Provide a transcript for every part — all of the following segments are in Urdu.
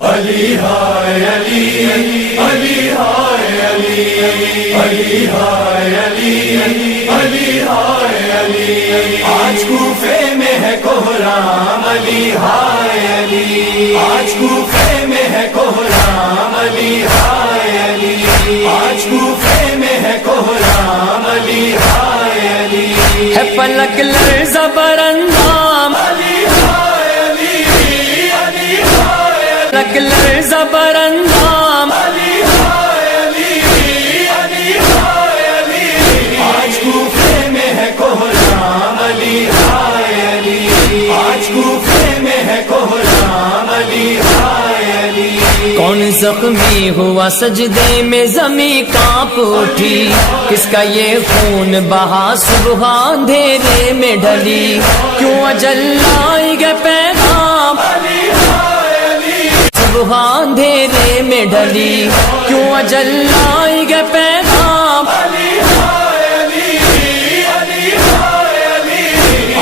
علی ہائے علی علی ہائے علی علی ہائے علی علی ہائے علی آج کوفے میں ہے کوھرام علی ہائے علی آج کوفے میں ہے کوھرام علی ہائے علی آج کوفے میں ہے کوھرام علی ہائے علی ہے فلک لرزہ براندام علی ہائے علی علی ہائے فلک لرزہ براندام علی ہائے علی علی ہائے علی آج کوفے میں ہے کوھرام علی ہائے علی آج کوفے میں ہے کوھرام علی ہائے علی کون زخمی ہوا سجدے میں زمیں کانپ اٹھی، کس کا یہ خون بہا صبح اندھیرے میں ڈھلی، کیوں اجل لائی گے پیغام صبح اندھیرے میں ڈھلی، کیوں اجل لائی گے پیغام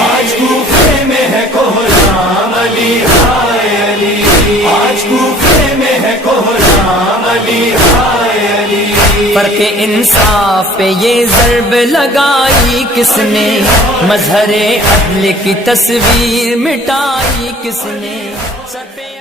آج کوفے میں ہے کوھرام علی ہائے علی آج کوفے میں ہے کوھرام علی ہائے علی فرق انصاف پہ یہ ضرب لگائی کس نے، مظہر عدل کی تصویر مٹائی کس نے، سر پہ